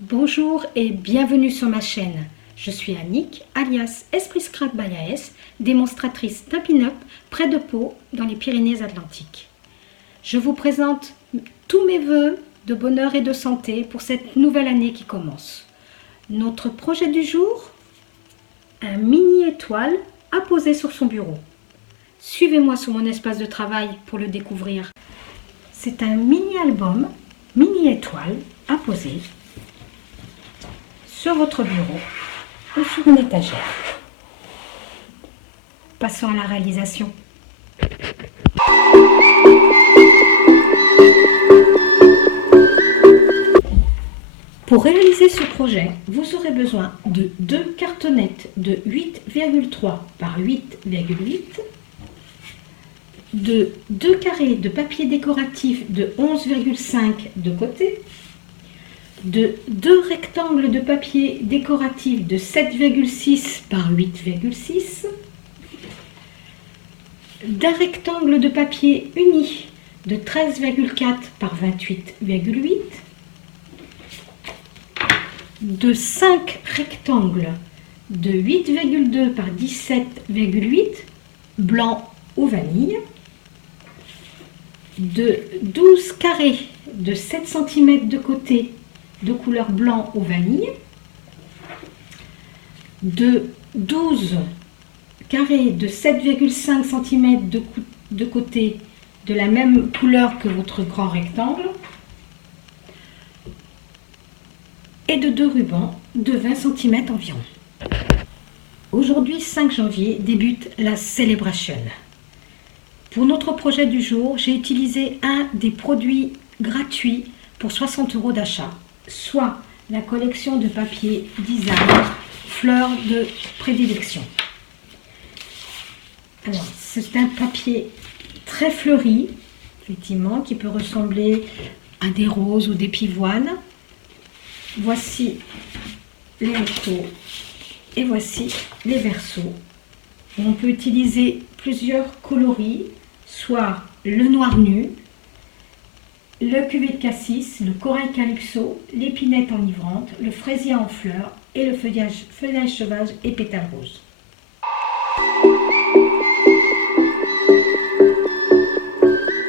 Bonjour et bienvenue sur ma chaîne. Je suis Annick, alias Esprit Scrap by AS, démonstratrice d'un pin-up près de Pau, dans les Pyrénées-Atlantiques. Je vous présente tous mes vœux de bonheur et de santé pour cette nouvelle année qui commence. Notre projet du jour, un mini-étoile à poser sur son bureau. Suivez-moi sur mon espace de travail pour le découvrir. C'est un mini-album, mini-étoile à poser sur votre bureau ou sur une étagère. Passons à la réalisation. Pour réaliser ce projet, vous aurez besoin de 2 cartonnettes de 8,3 par 8,8, de 2 carrés de papier décoratif de 11,5 de côté, de 2 rectangles de papier décoratif de 7,6 par 8,6, d'un rectangle de papier uni de 13,4 par 28,8, de 5 rectangles de 8,2 par 17,8 blanc ou vanille, de 12 carrés de 7 cm de côté de couleur blanc ou vanille, de 12 carrés de 7,5 cm de côté de la même couleur que votre grand rectangle, et de 2 rubans de 20 cm environ. Aujourd'hui, 5 janvier, débute la Celebration. Pour notre projet du jour, j'ai utilisé un des produits gratuits pour 60 € d'achat, soit la collection de papier design fleurs de prédilection. Alors, c'est un papier très fleuri, effectivement, qui peut ressembler à des roses ou des pivoines. Voici les rectos et voici les versos. On peut utiliser plusieurs coloris, soit le noir nu, le cuvet de cassis, le corail calypso, l'épinette enivrante, le fraisier en fleurs et le feuillage sauvage et pétales roses.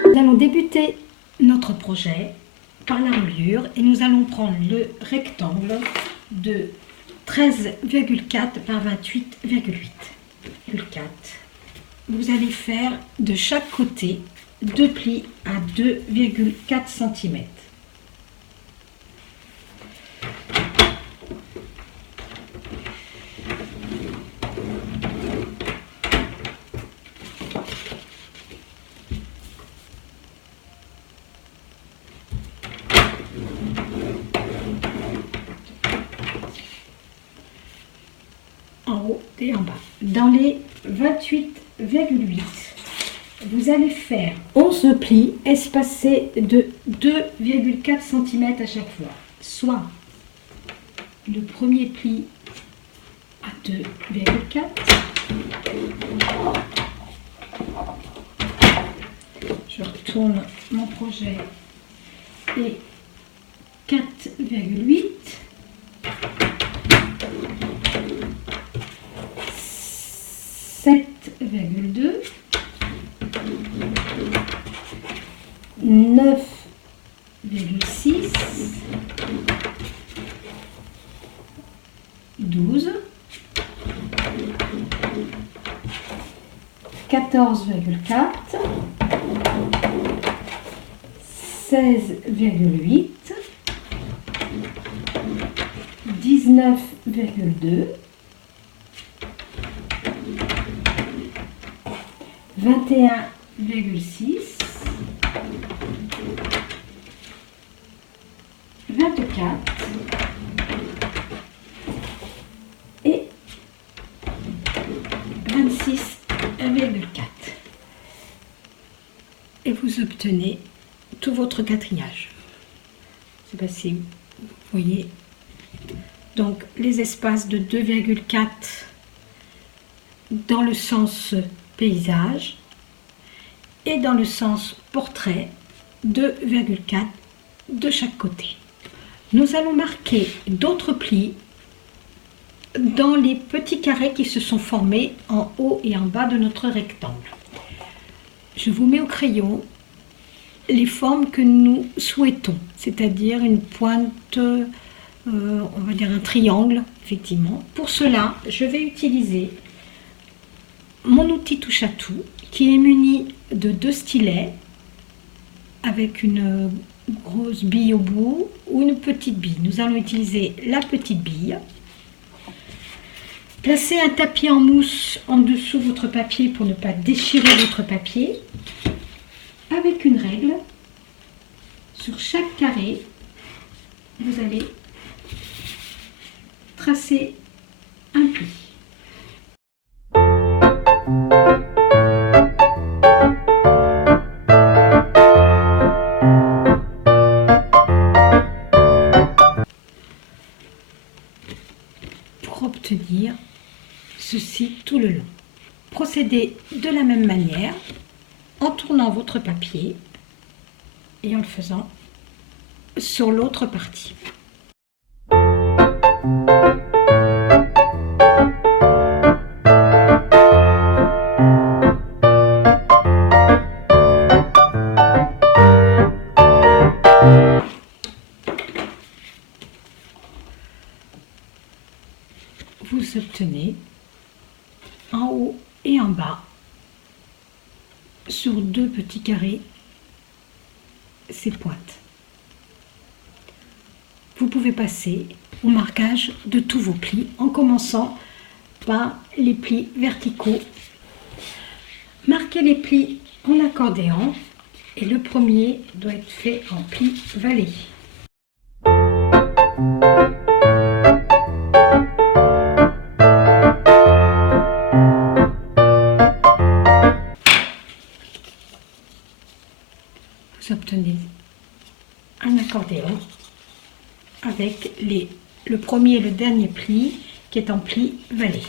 Nous allons débuter notre projet par la reliure et nous allons prendre le rectangle de 13,4 par 28,8. Vous allez faire de chaque côté 2 plis à 2,4 cm. En haut et en bas. Dans les 28,8, vous allez faire 11 plis espacés de 2,4 cm à chaque fois. Soit le premier pli à 2,4, je retourne mon projet, et 4,8, 7,2, 9,6, 12, 14,4, 16,8, 19,2, 21,6, 24 et 26,4. Et vous obtenez tout votre quatriage. Je ne sais pas si vous voyez. Donc les espaces de 2,4 dans le sens paysage et dans le sens portrait 2,4 de chaque côté. Nous allons marquer d'autres plis dans les petits carrés qui se sont formés en haut et en bas de notre rectangle. Je vous mets au crayon les formes que nous souhaitons, c'est-à-dire une pointe, on va dire un triangle, effectivement. Pour cela, je vais utiliser mon outil touche à tout qui est muni de 2 stylets avec une grosse bille au bout ou une petite bille. Nous allons utiliser la petite bille. Placez un tapis en mousse en dessous de votre papier pour ne pas déchirer votre papier. Avec une règle, sur chaque carré, vous allez tracer un pli. Pour obtenir ceci tout le long. Procédez de la même manière en tournant votre papier et en le faisant sur l'autre partie. Vous obtenez en haut et en bas sur 2 petits carrés ces pointes. Vous pouvez passer au marquage de tous vos plis en commençant par les plis verticaux. Marquez les plis en accordéon et le premier doit être fait en pli vallée. Vous obtenez un accordéon avec le premier et le dernier pli qui est en pli vallée.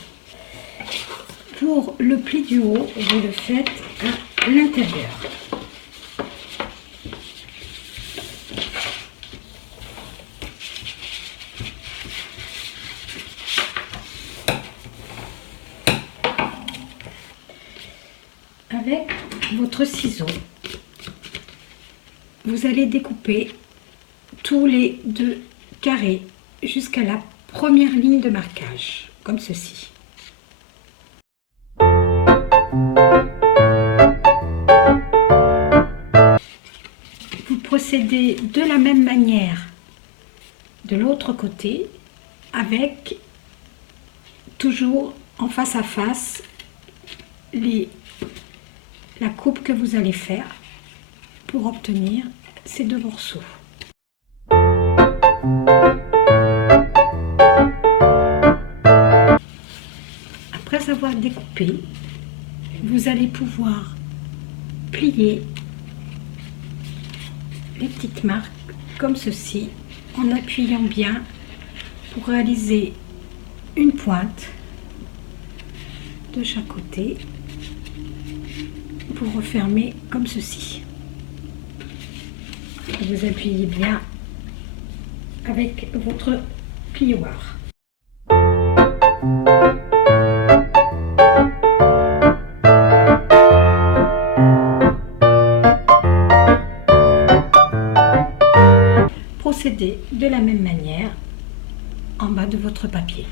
Pour le pli du haut, vous le faites à l'intérieur. Avec votre ciseau, vous allez découper tous les 2 carrés jusqu'à la première ligne de marquage, comme ceci. Vous procédez de la même manière de l'autre côté, avec toujours en face à face la coupe que vous allez faire pour obtenir ces 2 morceaux. Après avoir découpé, vous allez pouvoir plier les petites marques comme ceci en appuyant bien pour réaliser une pointe de chaque côté pour refermer comme ceci. Vous appuyez bien avec votre plioir. Procédez de la même manière en bas de votre papier.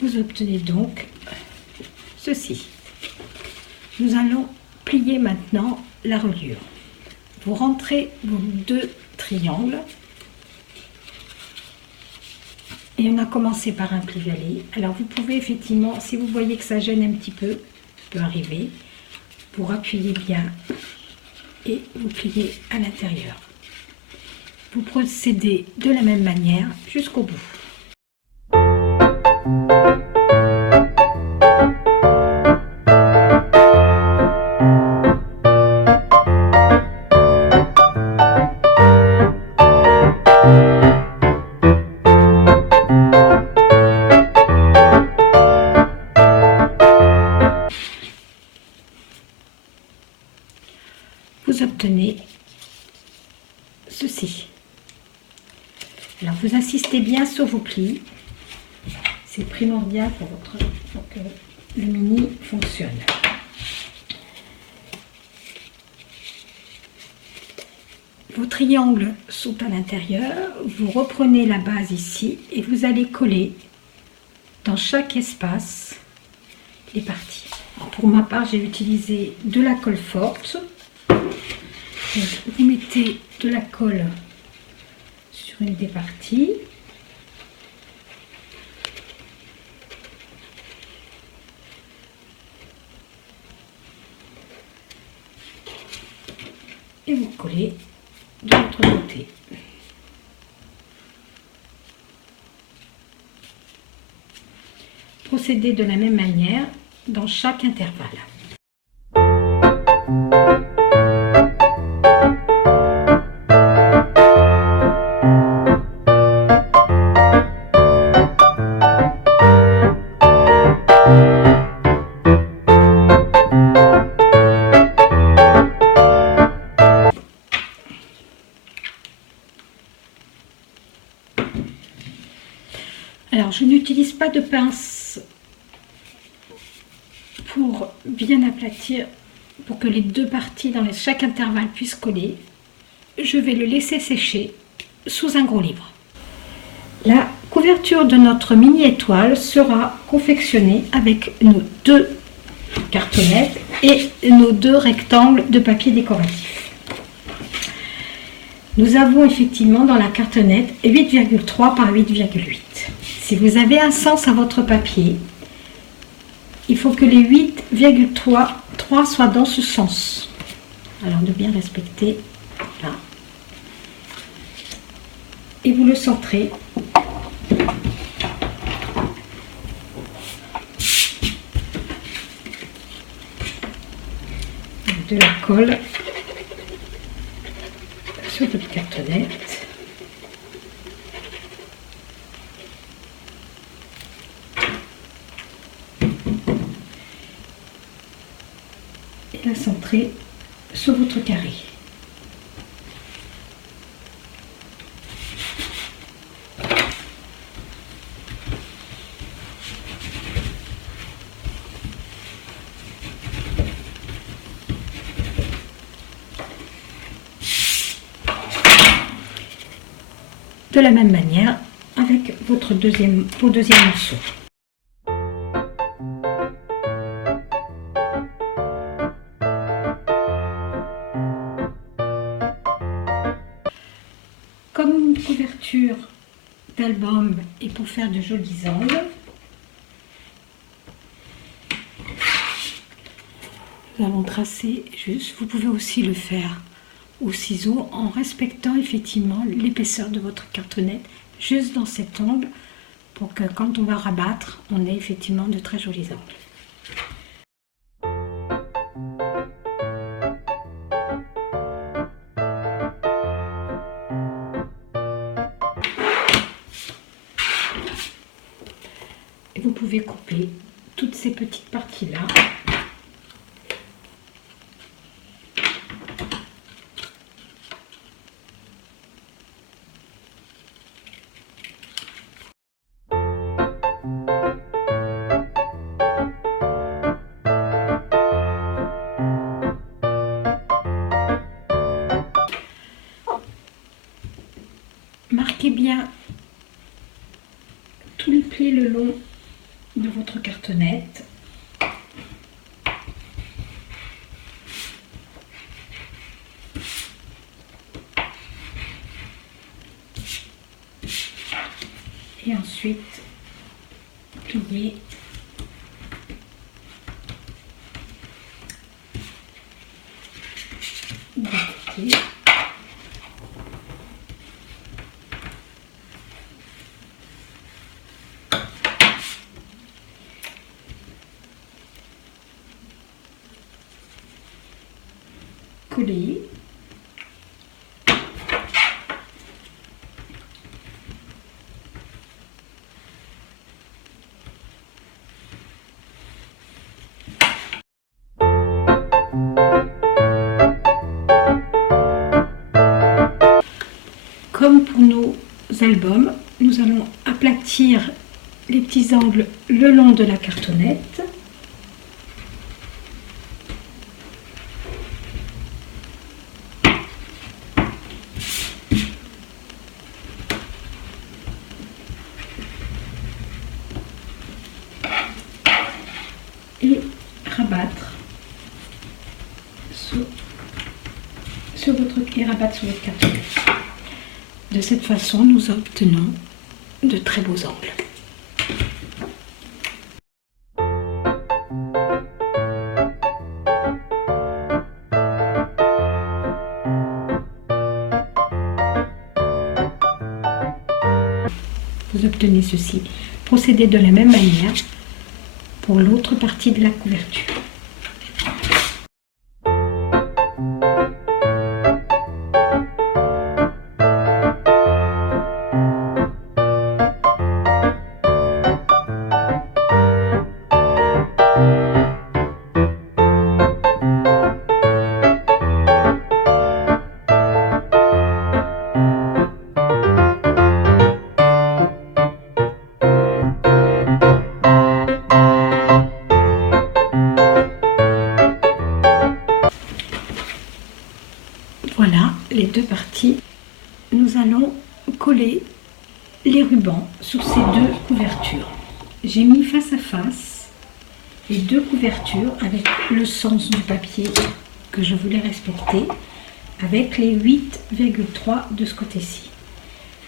Vous obtenez donc ceci. Nous allons plier maintenant la reliure. Vous rentrez vos 2 triangles et on a commencé par un pli vallée. Alors vous pouvez effectivement, si vous voyez que ça gêne un petit peu, ça peut arriver, pour appuyer bien et vous pliez à l'intérieur. Vous procédez de la même manière jusqu'au bout. vous obtenez ceci. Alors vous insistez bien sur vos plis, c'est primordial pour que le mini fonctionne. Vos triangles sont à l'intérieur, vous reprenez la base ici et vous allez coller dans chaque espace les parties. Alors pour ma part, j'ai utilisé de la colle forte. Donc, vous mettez de la colle sur une des parties. Et vous collez de l'autre côté. Procédez de la même manière dans chaque intervalle. Alors, je n'utilise pas de pince pour bien aplatir, pour que les deux parties dans chaque intervalle puissent coller. Je vais le laisser sécher sous un gros livre. La couverture de notre mini étoile sera confectionnée avec nos 2 cartonnettes et nos 2 rectangles de papier décoratif. Nous avons effectivement dans la cartonnette 8,3 par 8,8. Si vous avez un sens à votre papier, il faut que les 8,3 soient dans ce sens. Alors de bien respecter là. Et vous le centrez. De la colle sur votre cartonnette. Et la centrer sur votre carré. De la même manière avec vos deuxième morceau. Comme une couverture d'album et pour faire de jolis angles, nous allons tracer juste. Vous pouvez aussi le faire au ciseau en respectant effectivement l'épaisseur de votre cartonnette juste dans cet angle pour que quand on va rabattre, on ait effectivement de très jolis angles. Et vous pouvez couper toutes ces petites parties-là. Marquez bien tous les plis le long de votre cartonnette. Et ensuite, plier de côté. Coller. albums, nous allons aplatir les petits angles le long de la cartonnette. Et rabattre rabattre sur votre cartonnette. De cette façon, nous obtenons de très beaux angles. Vous obtenez ceci. Procédez de la même manière pour l'autre partie de la couverture. Voilà les deux parties. Nous allons coller les rubans sur ces deux couvertures. J'ai mis face à face les deux couvertures avec le sens du papier que je voulais respecter, avec les 8,3 de ce côté-ci.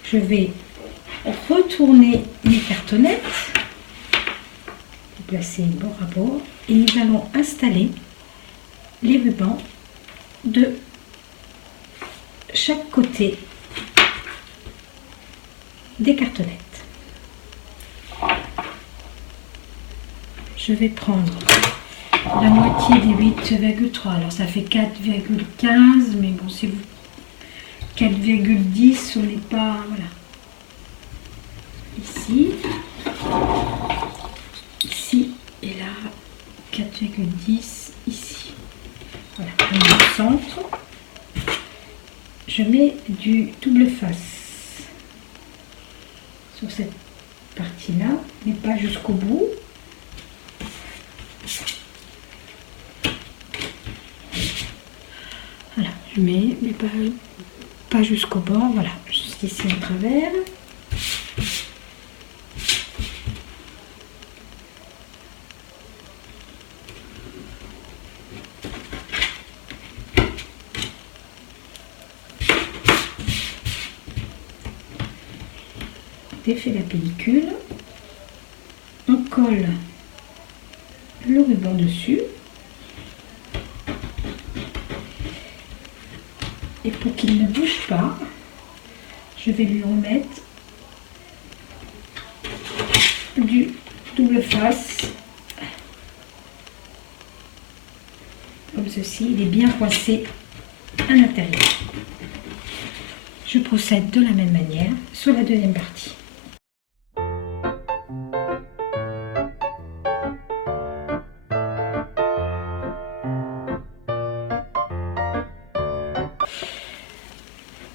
Je vais retourner mes cartonnettes, les placer bord à bord, et nous allons installer les rubans de chaque côté des cartonnettes. Je vais prendre la moitié des 8,3, alors ça fait 4,15, mais bon, si vous 4,10, on n'est pas, voilà, ici et là 4,10 ici, voilà, dans le centre. Je mets du double face sur cette partie-là, mais pas jusqu'au bout. Voilà, je mets, mais pas jusqu'au bord, voilà, juste ici en travers. Défait la pellicule, on colle le ruban dessus, et pour qu'il ne bouge pas, je vais lui remettre du double face comme ceci. Il est bien coincé à l'intérieur. Je procède de la même manière sur la deuxième partie.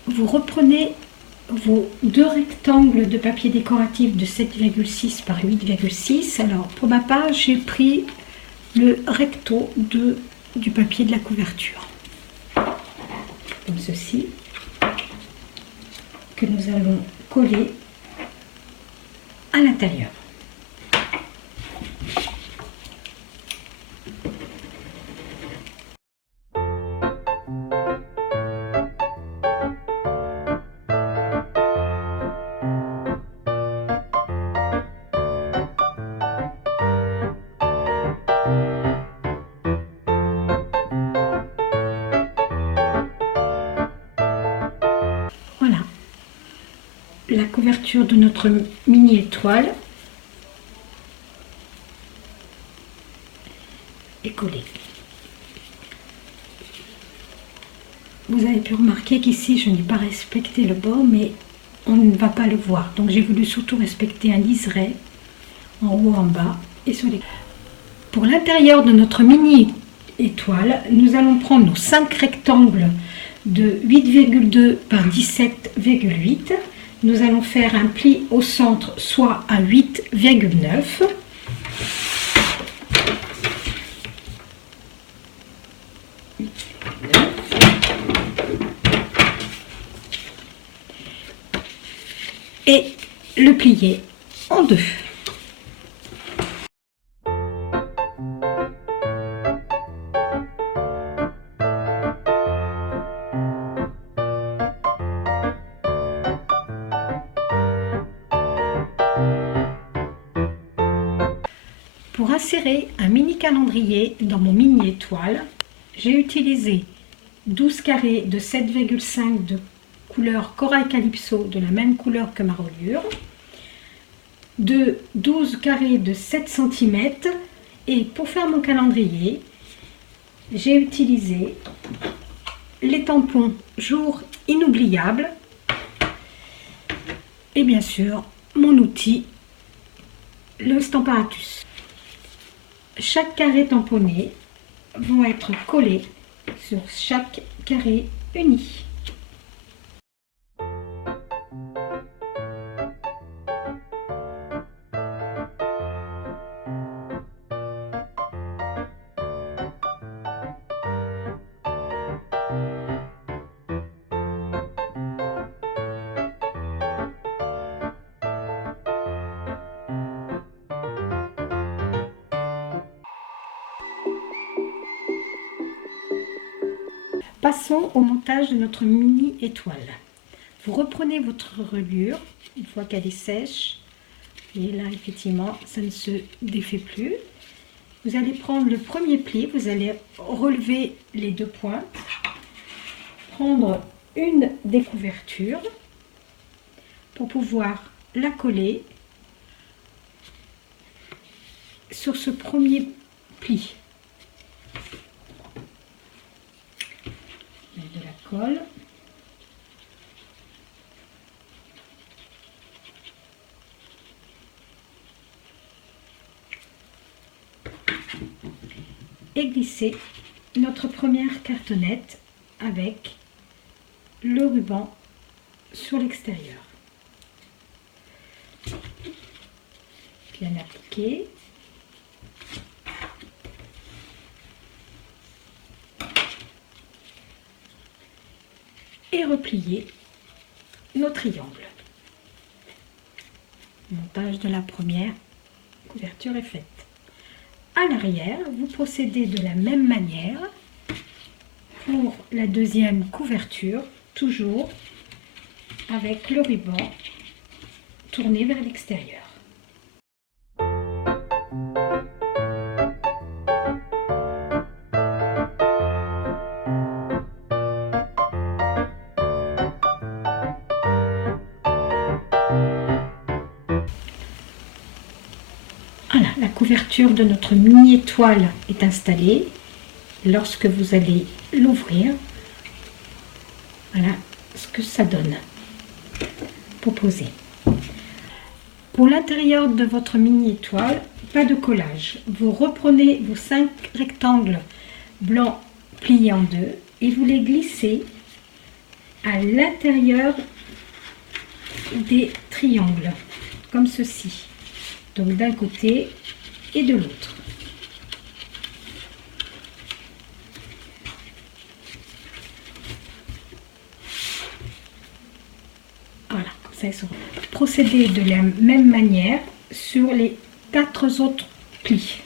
Vous reprenez vos deux rectangles de papier décoratif de 7,6 par 8,6. Alors pour ma part, j'ai pris le recto du papier de la couverture, comme ceci, que nous allons coller à l'intérieur. Voilà, la couverture de notre mini étoile est collée. Vous avez pu remarquer qu'ici je n'ai pas respecté le bord, mais on ne va pas le voir. Donc j'ai voulu surtout respecter un liseré en haut, en bas et sur les... Pour l'intérieur de notre mini étoile, nous allons prendre nos 5 rectangles de 8,2 par 17,8 Nous allons faire un pli au centre, soit à 8,9. Et le plier en deux. Pour insérer un mini calendrier dans mon mini étoile, j'ai utilisé 12 carrés de 7,5 de couleur corail calypso de la même couleur que ma reliure, de 12 carrés de 7 cm, et pour faire mon calendrier, j'ai utilisé les tampons jour inoubliable et bien sûr mon outil, le Stamparatus. Chaque carré tamponné vont être collés sur chaque carré uni. Passons au montage de notre mini étoile. Vous reprenez votre reliure une fois qu'elle est sèche, et là effectivement ça ne se défait plus. Vous allez prendre le premier pli, vous allez relever les deux pointes, prendre une des couvertures pour pouvoir la coller sur ce premier pli. De la colle. Et glisser notre première cartonnette avec le ruban sur l'extérieur. Bien appliqué. Et replier nos triangles. Montage de la première couverture est faite. À l'arrière, vous procédez de la même manière pour la deuxième couverture, toujours avec le ruban tourné vers l'extérieur. Voilà, la couverture de notre mini étoile est installée. Lorsque vous allez l'ouvrir, voilà ce que ça donne pour poser. Pour l'intérieur de votre mini étoile, pas de collage. Vous reprenez vos 5 rectangles blancs pliés en deux et vous les glissez à l'intérieur des triangles, comme ceci. Donc d'un côté et de l'autre. Voilà, comme ça ils seront. Procédez de la même manière sur les 4 autres plis.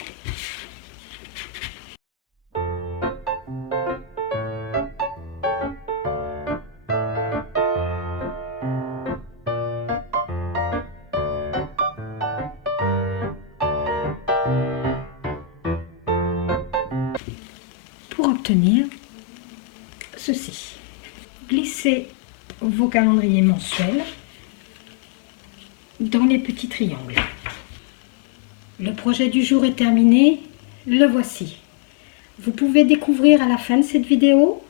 Pour obtenir ceci, glissez vos calendriers mensuels dans les petits triangles. Le projet du jour est terminé, le voici. Vous pouvez découvrir à la fin de cette vidéo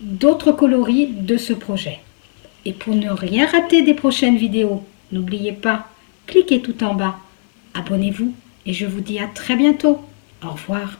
d'autres coloris de ce projet. Et pour ne rien rater des prochaines vidéos, n'oubliez pas, cliquez tout en bas, abonnez-vous et je vous dis à très bientôt. Au revoir.